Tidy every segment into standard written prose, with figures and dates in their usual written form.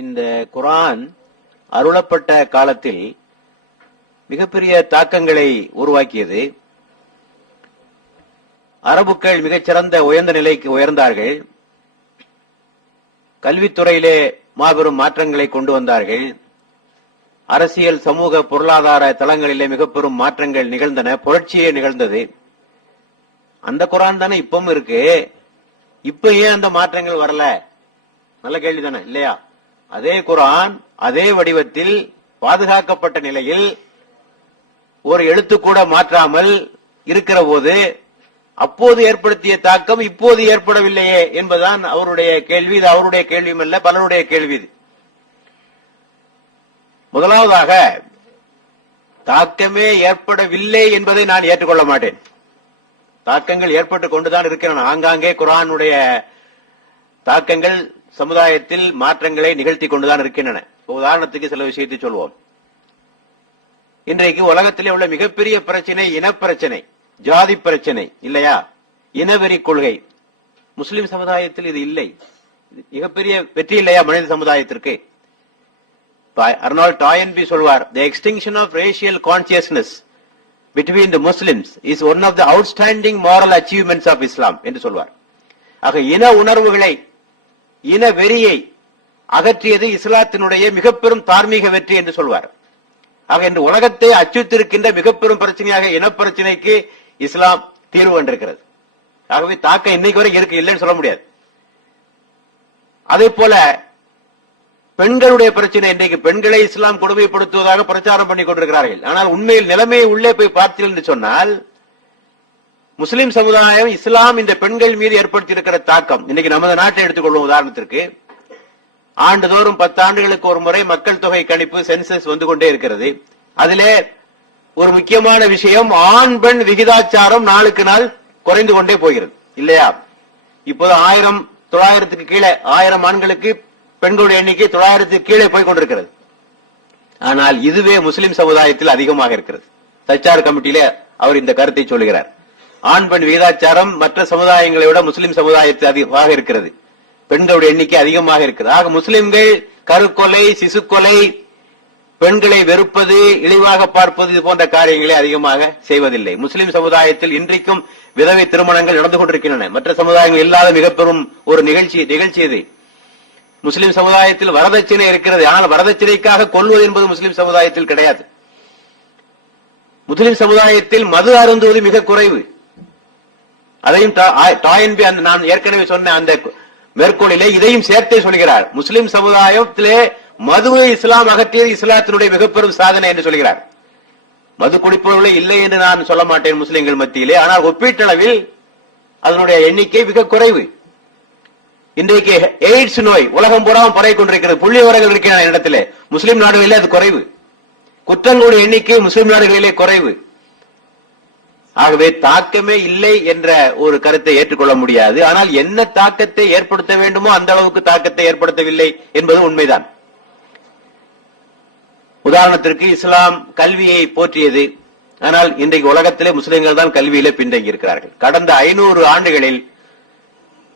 இந்த குர்ஆன் அருளப்பட்ட காலத்தில் மிகப்பெரிய தாக்கங்களை உருவாக்கியது. அரபுக்கள் மிகச்சிறந்த உயர்ந்த நிலைக்கு உயர்ந்தார்கள். கல்வித்துறையிலே மாபெரும் மாற்றங்களை கொண்டு வந்தார்கள். அரசியல், சமூக, பொருளாதார தளங்களிலே மிக பெரும் மாற்றங்கள் நிகழ்ந்தன. புரட்சியே நிகழ்ந்தது. அந்த குர்ஆன் தானே இப்பவும் இருக்கு. இப்ப ஏன் அந்த மாற்றங்கள் வரல? நல்ல கேள்வி தானே, இல்லையா? அதே குர்ஆன் அதே வடிவத்தில் பாதுகாக்கப்பட்ட நிலையில் ஒரு எழுத்து கூட மாற்றாமல் இருக்கிற போது அப்போது ஏற்படுத்திய தாக்கம் இப்போது ஏற்படவில்லையே என்பதுதான் அவருடைய கேள்வி. இது அவருடைய கேள்வியும் அல்ல, பலருடைய கேள்வி. இது முதலாவதாக தாக்கமே ஏற்படவில்லை என்பதை நான் ஏற்றுக்கொள்ள மாட்டேன். தாக்கங்கள் ஏற்பட்டுக் கொண்டுதான் இருக்கிறன. ஆங்காங்கே குர்ஆனுடைய தாக்கங்கள் சமுதாயத்தில் மாற்றங்களை நிகழ்த்தி கொண்டுதான் இருக்கின்றன. உதாரணத்துக்கு சில விஷயத்தை சொல்வோம். இன்றைக்கு உலகத்திலே உள்ள மிகப்பெரிய பிரச்சனை இனப்பிரச்சனை, ஜாதி பிரச்சனை, இல்லையா? இனவெறி கொள்கை. முஸ்லிம் சமுதாயத்தில் இது இல்லை. மிகப்பெரிய வெற்றி இல்லையா மனித சமுதாயத்திற்கு? அர்னால்ட் டாயன்பி சொல்வார், the extinction of racial consciousness between the Muslims is one of the outstanding moral achievements of Islam என்று சொல்வார். ஆக இன உணர்வுகளை, இன வெறியை அகற்றியது இஸ்லாத்தினுடைய மிக பெரும் தார்மீக வெற்றி என்று சொல்வார். ஆக இன்று உலகத்தை அச்சுறுத்திருக்கின்ற மிக பெரும் பிரச்சனையாக இனப்பிரச்சனைக்கு இஸ்லாம் தீர்வு கண்டிருக்கிறது. ஆகவே தாக்கம் இன்னைக்கு வரை இருக்கு, இல்லைன்னு சொல்ல முடியாது. அதே போல பெண்களுடைய பிரச்சனை, இன்றைக்கு பெண்களை இஸ்லாம் கொடுமைப்படுத்துவதாக பிரச்சாரம் பண்ணி கொண்டிருக்கிறார்கள். ஆனால் உண்மையில் நிலைமையை உள்ளே போய் பார்த்தீர்கள் என்று சொன்னால் முஸ்லிம் சமுதாயம் இஸ்லாம் இந்த பெண்கள் மீது ஏற்படுத்தி இருக்கிற தாக்கம், இன்னைக்கு நமது நாட்டை எடுத்துக்கொள்வோம் உதாரணத்திற்கு, ஆண்டுதோறும் 10 ஆண்டுகளுக்கு ஒரு முறை மக்கள் தொகை கணிப்பு, சென்சஸ் வந்து கொண்டே இருக்கிறது. அதிலே ஒரு முக்கியமான விஷயம், ஆண் பெண் விகிதாச்சாரம் நாளுக்கு நாள் குறைந்து கொண்டே போகிறது, இல்லையா? இப்போது 1900க்கு கீழே 1000 ஆண்களுக்கு பெண்களுடைய எண்ணிக்கை 900க்கு கீழே போய் கொண்டிருக்கிறது. ஆனால் இதுவே முஸ்லிம் சமுதாயத்தில் அதிகமாக இருக்கிறது. சச்சார் கமிட்டியிலே அவர் இந்த கருத்தை சொல்லுகிறார். ஆண் பெண் விகிதாச்சாரம் மற்ற சமுதாயங்களை விட முஸ்லிம் சமுதாயத்தில் அதிகமாக இருக்கிறது. பெண்களுடைய எண்ணிக்கை அதிகமாக இருக்கிறது. ஆக முஸ்லிம்கள் கருக்கொலை, சிசுக்கொலை, பெண்களை வெறுப்பது, இழிவாக பார்ப்பது, இது போன்ற காரியங்களை அதிகமாக செய்வதில்லை. முஸ்லிம் சமுதாயத்தில் இன்றைக்கும் விதவை திருமணங்கள் நடந்து கொண்டிருக்கின்றன. மற்ற சமுதாயங்கள் இல்லாத மிக பெரும் ஒரு நிகழ்ச்சி இது. முஸ்லிம் சமுதாயத்தில் வரதட்சணை இருக்கிறது. ஆனால் வரதட்சணைக்காக கொல்வது என்பது முஸ்லிம் சமுதாயத்தில் கிடையாது. முஸ்லிம் சமுதாயத்தில் மது அருந்துவது மிக குறைவு. அதையும் டாயன்பி நான் ஏற்கனவே சொன்ன அந்த மேற்கோளிலே இதையும் சேர்த்தே சொல்கிறார். முஸ்லிம் சமுதாயத்திலே மதுவை இஸ்லாம் அகற்றியது இஸ்லாத்தினுடைய மிக பெரும் சாதனை என்று சொல்கிறார். மது குடிப்பவர்களே இல்லை என்று நான் சொல்ல மாட்டேன் முஸ்லிம்கள் மத்தியிலே. ஆனால் ஒப்பீட்டளவில் அதனுடைய எண்ணிக்கை மிக குறைவு. இன்றைக்கு எய்ட்ஸ் நோய் உலகம் பூராவும் பரவி கொண்டிருக்கிறது. புள்ளி விவரங்கள் இருக்கிற இடத்திலே முஸ்லிம் நாடுகளிலே அது குறைவு. குற்றங்களுடைய எண்ணிக்கை முஸ்லிம் நாடுகளிலே குறைவு. ஆகவே தாக்கமே இல்லை என்ற ஒரு கருத்தை ஏற்றுக்கொள்ள முடியாது. ஆனால் என்ன தாக்கத்தை ஏற்படுத்த வேண்டுமோ அந்த அளவுக்கு தாக்கத்தை ஏற்படுத்தவில்லை என்பது உண்மைதான். உதாரணத்திற்கு இஸ்லாம் கல்வியை போற்றியது. ஆனால் இன்றைக்கு உலகத்திலே முஸ்லிம்கள் தான் கல்வியிலே பின்தங்கி இருக்கிறார்கள். கடந்த 500 ஆண்டுகளில்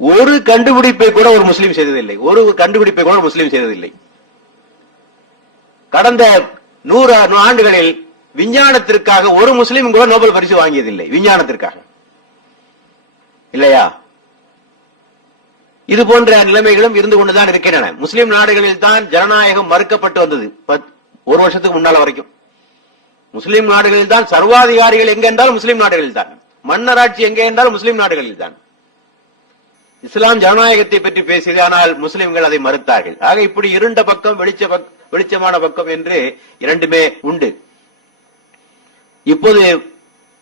ஒரு கண்டுபிடிப்பை கூட ஒரு முஸ்லீம் செய்ததில்லை. ஒரு கண்டுபிடிப்பை கூட முஸ்லீம் செய்ததில்லை. கடந்த 100 ஆண்டுகளில் விஞ்ஞானத்திற்காக ஒரு முஸ்லீம் கூட நோபல் பரிசு வாங்கியதில்லை. விஞ்ஞானத்திற்காக, இல்லையா? இது போன்ற நிலைமைகளும் இருந்து கொண்டுதான் இருக்கின்றன. முஸ்லிம் நாடுகளில் தான் ஜனநாயகம் மறுக்கப்பட்டு வந்தது. 1 வருஷத்துக்கு முன்னால வரைக்கும் முஸ்லிம் நாடுகளில் தான் சர்வாதிகாரிகள் எங்க என்றாலும் முஸ்லிம் நாடுகளில் தான், மன்னராட்சி எங்கே என்றாலும் முஸ்லிம் நாடுகளில் தான். இஸ்லாம் ஜனநாயகத்தை பற்றி பேசியது, ஆனால் முஸ்லிம்கள் அதை மறுத்தார்கள். ஆக இப்படி இருண்ட பக்கம், வெளிச்சமான பக்கம் என்று இரண்டுமே உண்டு. இப்போது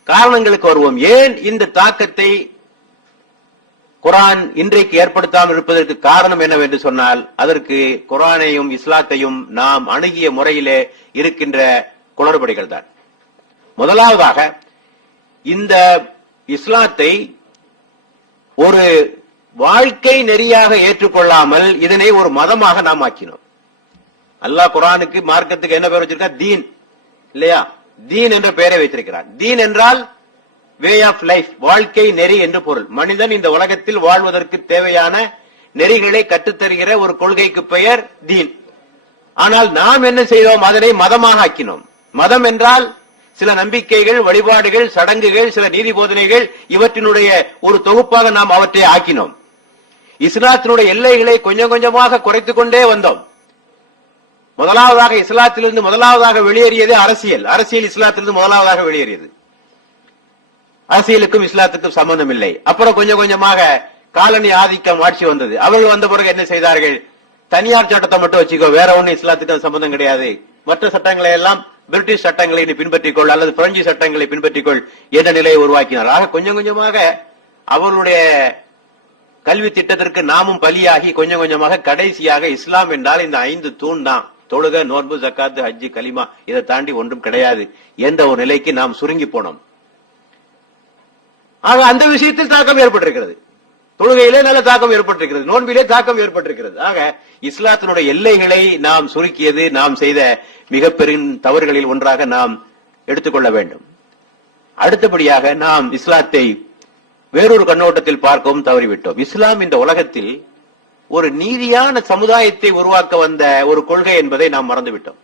காரணங்களுக்கு வருவோம். ஏன் இந்த தாக்கத்தை குர்ஆன் இன்றைக்கு ஏற்படுத்தாமல் இருப்பதற்கு காரணம் என்னவென்று சொன்னால், அதற்கு குர்ஆனையும் இஸ்லாத்தையும் நாம் அணுகிய முறையிலே இருக்கின்ற குளறுபடிகள் தான். முதலாவதாக, இந்த இஸ்லாத்தை ஒரு வாழ்க்கை நெறியாக ஏற்றுக்கொள்ளாமல் இதனை ஒரு மதமாக நாம் ஆக்கினோம். அல்லாஹ் குர்ஆனுக்கு, மார்க்கத்துக்கு என்ன பெயர் வச்சிருக்கா? தீன், இல்லையா? தீன் என்ற பெயரை வைத்திருக்கிறார். தீன் என்றால் வே ஆஃப் லைஃப், வாழ்க்கை நெறி என்று பொருள். மனிதன் இந்த உலகத்தில் வாழ்வதற்கு தேவையான நெறிகளை கற்றுத்தருகிற ஒரு கொள்கைக்கு பெயர் தீன். ஆனால் நாம் என்ன செய்தோம்? அதனை மதமாக ஆக்கினோம். மதம் என்றால் சில நம்பிக்கைகள், வழிபாடுகள், சடங்குகள், சில நீதி போதனைகள், இவற்றினுடைய ஒரு தொகுப்பாக நாம் அவற்றை ஆக்கினோம். இஸ்லாத்தினுடைய எல்லைகளை கொஞ்சம் கொஞ்சமாக குறைத்துக் கொண்டே வந்தோம். முதலாவதாக இஸ்லாத்திலிருந்து முதலாவதாக வெளியேறியது அரசியல். அரசியல் இஸ்லாத்திலிருந்து முதலாவதாக வெளியேறியது. அரசியலுக்கும் இஸ்லாத்துக்கும் சம்பந்தம் இல்லை. அப்புறம் கொஞ்சம் கொஞ்சமாக காலனி ஆதிக்கம் ஆட்சி வந்தது. அவர்கள் வந்த பிறகு என்ன செய்தார்கள்? தனியார் சட்டத்தை மட்டும் வச்சுக்கோ, வேற ஒண்ணு இஸ்லாத்துக்கு சம்பந்தம் கிடையாது, மற்ற சட்டங்களை எல்லாம் பிரிட்டிஷ் சட்டங்களை நீ பின்பற்றிக்கொள் அல்லது பிரெஞ்சு சட்டங்களை பின்பற்றிக்கொள் என்ற நிலையை உருவாக்கினார். ஆக கொஞ்சம் கொஞ்சமாக அவர்களுடைய கல்வி திட்டத்திற்கு நாமும் பலியாகி கொஞ்சம் கொஞ்சமாக கடைசியாக இஸ்லாம் என்றால் இந்த 5 தூண் தான், தொழுக, நோன்பு, ஜக்காத்து, ஹஜ்ஜி, கலிமா, இதை தாண்டி ஒன்றும் கிடையாது என்ற ஒரு நிலைக்கு நாம் சுருங்கி போனோம். ஆக அந்த விஷயத்தில் தாக்கம் ஏற்பட்டிருக்கிறது. தொழுகையிலே நல்ல தாக்கம் ஏற்பட்டிருக்கிறது, நோன்பிலே தாக்கம் ஏற்பட்டிருக்கிறது. ஆக இஸ்லாத்தினுடைய எல்லைகளை நாம் சுருக்கியது நாம் செய்த மிகப்பெரிய தவறுகளில் ஒன்றாக நாம் எடுத்துக்கொள்ள வேண்டும். அடுத்தபடியாக நாம் இஸ்லாத்தை வேறொரு கண்ணோட்டத்தில் பார்க்கவும் தவறிவிட்டோம். இஸ்லாம் இந்த உலகத்தில் ஒரு நீதியான சமுதாயத்தை உருவாக்க வந்த ஒரு கொள்கை என்பதை நாம் மறந்துவிட்டோம்.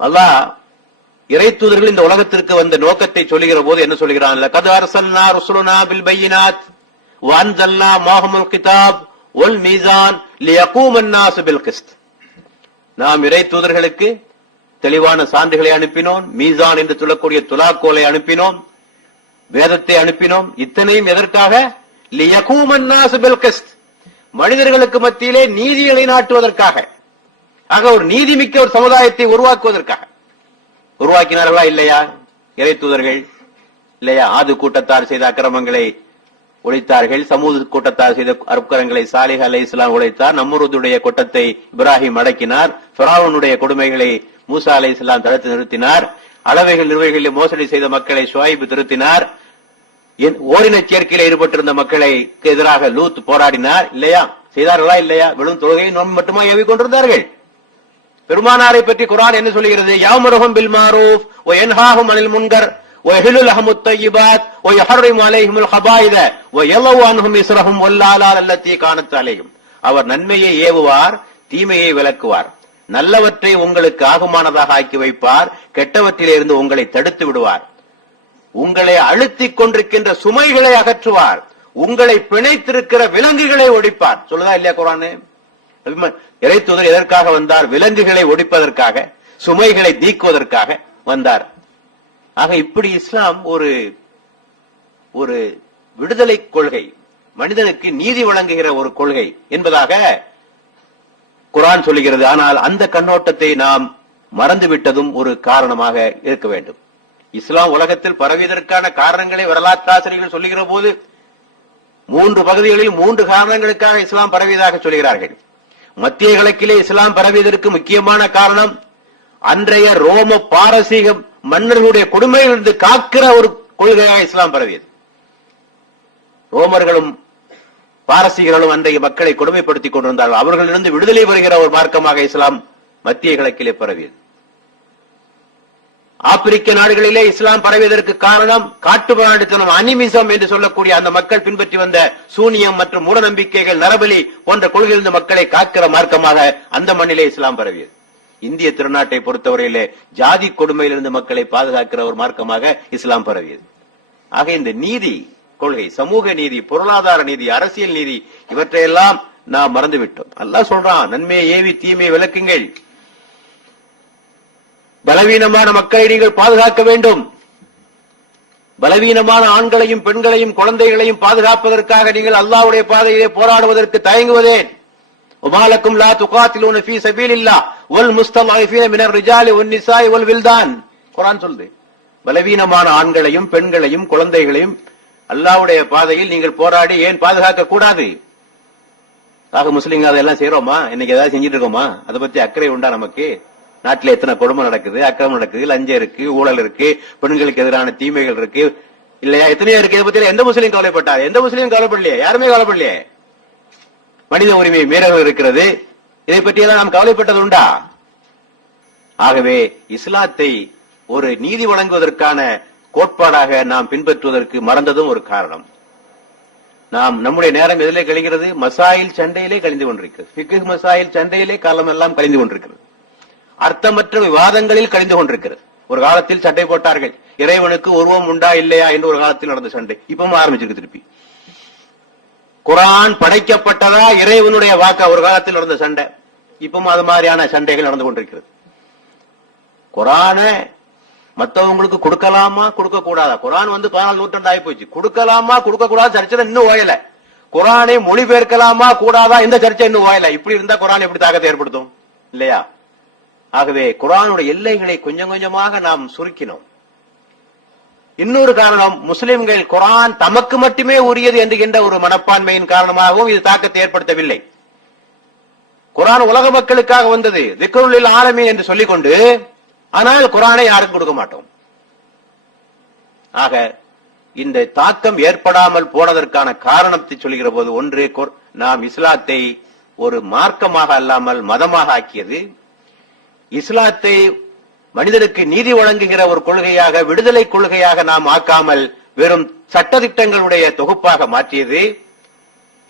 அல்லாஹ் இறை தூதர்கள் இந்த உலகத்திற்கு வந்த நோக்கத்தை சொல்லுகிற போது என்ன சொல்கிறான்? லகத் அர்சல்னா ருசுலனா பில் பையினாத் வ அன்ஸல்னா மஅஹுல் கிதாப் வல் மீசான் லியகூமன் நாஸ் பில் கிஸ்த். நாம் இறை தூதர்களுக்கு தெளிவான சான்றுகளை அனுப்பினோம், மீசான் என்று சொல்லக்கூடிய துலாக்கோலை அனுப்பினோம், வேதத்தை அனுப்பினோம். இத்தனையும் எதற்காக? லியகூமன் நாஸ் பில் கிஸ்த், மனிதர்களுக்கு மத்தியிலே நீதியை நாட்டுவதற்காக. ஆக ஒரு நீதிமிக்க ஒரு சமுதாயத்தை உருவாக்குவதற்காக. உருவாக்கினார்களா இல்லையா இறை தூதர்கள்? இல்லையா? ஆது கூட்டத்தார் செய்த அக்கிரமங்களை ஒழித்தார்கள், சமூக கூட்டத்தார் செய்த அற்கரங்களை சாலிஹ் அலைஹிஸ்ஸலாம் ஒழித்தார், நம்ரூதுடைய கூட்டத்தை இப்ராஹிம் அடக்கினார், ஃபிரௌனுடைய கொடுமைகளை மூசா அலைஹிஸ்ஸலாம் தடுத்து நிறுத்தினார், அளவைகள் நிர்வகிகளில் மோசடி செய்த மக்களை ஷுஐப் திருத்தினார், ஓரின சேர்க்கையில் ஈடுபட்டிருந்த மக்களை எதிராக லூத் போராடினார். இல்லையா? செய்தார்களா இல்லையா? வெறும் தொழுகை நோன்பு மட்டுமா ஏவி கொண்டிருந்தார்கள்? பெருமானாரை பற்றி குர்ஆன் என்ன சொல்கிறது? யாமுருஹும் பில் மாரூஃப் வ யன்ஹாஹும் அனில் முன்கர் வ யஹில்லு லஹுமுத் தய்யிபாத் வ யஹர்ரிமு அலைஹிமுல் ஹபாயித வ யலவு அன்ஹும் இஸ்ரஹும் வல்லாலால் அல்லதி கானத் அலைஹிம். அவர் நன்மையை ஏவுவார், தீமையை விலக்குவார், நல்லவற்றை உங்களுக்கு ஆகுமானதாக ஆக்கி வைப்பார், கெட்டவற்றிலிருந்து உங்களை தடுத்து விடுவார், உங்களை அழுத்திக் கொண்டிருக்கின்ற சுமைகளை அகற்றுவார், உங்களை பிணைத்திருக்கிற விலங்குகளை ஒழிப்பார். சொல்லுதா இல்லையா குர்ஆன்? இறை தூதர் எதற்காக வந்தார்? விலங்குகளை ஒழிப்பதற்காக, சுமைகளை நீக்குவதற்காக வந்தார். ஆக இப்படி இஸ்லாம் ஒரு விடுதலை கொள்கை, மனிதனுக்கு நீதி வழங்குகிற ஒரு கொள்கை என்பதாக குர்ஆன் சொல்லுகிறது. ஆனால் அந்த கண்ணோட்டத்தை நாம் மறந்துவிட்டதும் ஒரு காரணமாக இருக்க வேண்டும். இஸ்லாம் உலகத்தில் பரவியதற்கான காரணங்களை வரலாற்றாசிரியர்கள் சொல்லுகிற போது 3 பகுதிகளில் 3 காரணங்களுக்காக இஸ்லாம் பரவியதாக சொல்கிறார்கள். மத்திய கிழக்கிலே இஸ்லாம் பரவியதற்கு முக்கியமான காரணம் அன்றைய ரோம பாரசீக மன்னர்களுடைய கொடுமையிலிருந்து காக்கிற ஒரு கொள்கையாக இஸ்லாம் பரவியது. ரோமர்களும் பாரசீகர்களும் அன்றைய மக்களை கொடுமைப்படுத்திக் கொண்டிருந்தார்கள். அவர்களிலிருந்து விடுதலை பெறுகிற ஒரு மார்க்கமாக இஸ்லாம் மத்திய கிழக்கிலே பரவியது. ஆப்பிரிக்க நாடுகளிலே இஸ்லாம் பரவியதற்கு காரணம் காட்டுமிராண்டித்தனம், அனிமிசம் என்று சொல்லக்கூடிய அந்த மக்கள் பின்பற்றி வந்த சூனியம் மற்றும் மூட நம்பிக்கைகள், நரபலி போன்ற கொள்கையிலிருந்து மக்களை காக்கிற மார்க்கமாக அந்த மண்ணிலே இஸ்லாம் பரவியது. இந்திய திருநாட்டை பொறுத்தவரையிலே ஜாதி கொடுமையிலிருந்து மக்களை பாதுகாக்கிற ஒரு மார்க்கமாக இஸ்லாம் பரவியது. ஆக இந்த நீதி கொள்கை, சமூக நீதி, பொருளாதார நீதி, அரசியல் நீதி, இவற்றையெல்லாம் நாம் மறந்துவிட்டோம். அல்லாஹ் சொல்றான், நன்மையை ஏவி தீமையை விலக்குங்கள், பலவீனமான மக்களை நீங்கள் பாதுகாக்க வேண்டும், பலவீனமான ஆண்களையும் பெண்களையும் குழந்தைகளையும் பாதுகாப்பதற்காக நீங்கள் அல்லாஹ்வுடைய பாதையிலே போராடுவதற்கு தயங்குவதேன்? வமாலக்கும் லா துகாத்திலூன ஃபீ சபீலில்லாஹ் வல் முஸ்தலஃபீன மினர் ரிஜாலி வன் நிசாஇ வல் வில்தான். குர்ஆன் சொல்லுது, பலவீனமான ஆண்களையும் பெண்களையும் குழந்தைகளையும் அல்லாஹ்வுடைய பாதையில் நீங்கள் போராடி ஏன் பாதுகாக்க கூடாது? ஆக முஸ்லிம்கள் அதெல்லாம் செய்யறோமா? இன்னைக்கு ஏதாவது செஞ்சுட்டு இருக்கோமா? அதை பத்தி அக்கறை உண்டா நமக்கு? நாட்டில் எத்தனை கொடுமை நடக்குது, அக்கிரமம் நடக்குது, லஞ்சம் இருக்கு, ஊழல் இருக்கு, பெண்களுக்கு எதிரான தீமைகள் இருக்கு, இல்லையா? எத்தனையோ இருக்கு. இதை பத்தி எந்த முஸ்லீம் கவலைப்பட்டார்? எந்த முஸ்லீம் கவலைப்படலையே, யாருமே கவலைப்படலையே. மனித உரிமை மீறல்கள் இருக்கிறது, இதை பற்றியெல்லாம் நாம் கவலைப்பட்டது உண்டா? ஆகவே இஸ்லாத்தை ஒரு நீதி வழங்குவதற்கான கோட்பாடாக நாம் பின்பற்றுவதற்கு மறந்ததும் ஒரு காரணம். நம்முடைய நேரம் எதிலே கழிகிறது? மசாயில் சண்டையிலே கழிந்து கொண்டிருக்கிறது. ஃபிக்ஹ் மசாயில் சண்டையிலே காலம் எல்லாம் கழிந்து கொண்டிருக்கிறது. அர்த்தமற்ற விவாதங்களில் கழிந்து கொண்டிருக்கிறது. ஒரு காலத்தில் சண்டை போட்டார்கள், இறைவனுக்கு உருவம் உண்டா இல்லையா என்று ஒரு காலத்தில் நடந்த சண்டை இப்பவும் ஆரம்பிச்சிருக்கு திருப்பி. குர்ஆன் படைக்கப்பட்டதா இறைவனுடைய வாக்கா ஒரு காலத்தில் நடந்த சண்டை இப்பவும் அது மாதிரியான சண்டைகள் நடந்து கொண்டிருக்கிறது. குர்ஆன மற்றவங்களுக்கு கொடுக்கலாமா கொடுக்க கூடாதா? குர்ஆன் 14 நூற்றாண்டு ஆகி போச்சு. கொடுக்கலாமா கொடுக்க கூடாது சர்ச்சை இன்னும் ஓயல. குர்ஆனை மொழிபெயர்க்கலாமா கூடாதா இந்த சர்ச்சை இன்னும் ஓயல. இப்படி இருந்தா குர்ஆன் எப்படி தாக்கத்தை ஏற்படுத்தும் இல்லையா? ஆகவே குர்ஆனுடைய எல்லைகளை கொஞ்சம் கொஞ்சமாக நாம் சுருக்கினோம். இன்னொரு காரணம், முஸ்லிம்கள் குர்ஆன் தமக்கு மட்டுமே உரியது என்கின்ற ஒரு மனப்பான்மையின் காரணமாகவும் இது தாக்கத்தை ஏற்படுத்தவில்லை. குர்ஆன் உலக மக்களுக்காக வந்தது, திக்ருல் லில் ஆலமீன் என்று சொல்லிக்கொண்டு, ஆனால் குர்ஆனை யாருக்கும் கொடுக்க மாட்டோம். ஆக இந்த தாக்கம் ஏற்படாமல் போனதற்கான காரணத்தை சொல்கிற போது, ஒன்று, நாம் இஸ்லாத்தை ஒரு மார்க்கமாக அல்லாமல் மதமாக ஆக்கியது, இஸ்லாத்தை மனிதனுக்கு நீதி வழங்குகிற ஒரு கொள்கையாக, விடுதலை கொள்கையாக நாம் ஆக்காமல் வெறும் சட்டதிட்டங்களுடைய தொகுப்பாக மாற்றியது,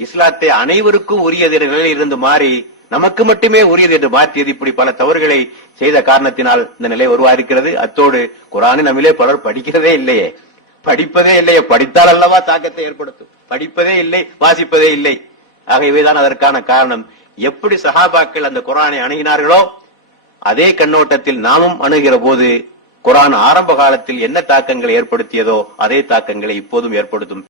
இஸ்லாத்தை அனைவருக்கும் உரியது என்ற நிலையில் இருந்து மாறி நமக்கு மட்டுமே உரியது என்று மாற்றியது. இப்படி பல தவறுகளை செய்த காரணத்தினால் இந்த நிலை உருவாயிருக்கிறது. அத்தோடு குர்ஆனை நம்மிலே பலர் படிக்கிறதே இல்லையே, படிப்பதே இல்லையே. படித்தால் அல்லவா தாக்கத்தை ஏற்படுத்தும்? படிப்பதே இல்லை, வாசிப்பதே இல்லை. ஆகவேதான் அதற்கான காரணம். எப்படி சஹாபாக்கள் அந்த குர்ஆனை அணுகினார்களோ அதே கண்ணோட்டத்தில் நாமும் அணுகிற போது குர்ஆன் ஆரம்ப காலத்தில் என்ன தாக்கங்களை ஏற்படுத்தியதோ அதே தாக்கங்களை இப்போதும் ஏற்படுத்தும்.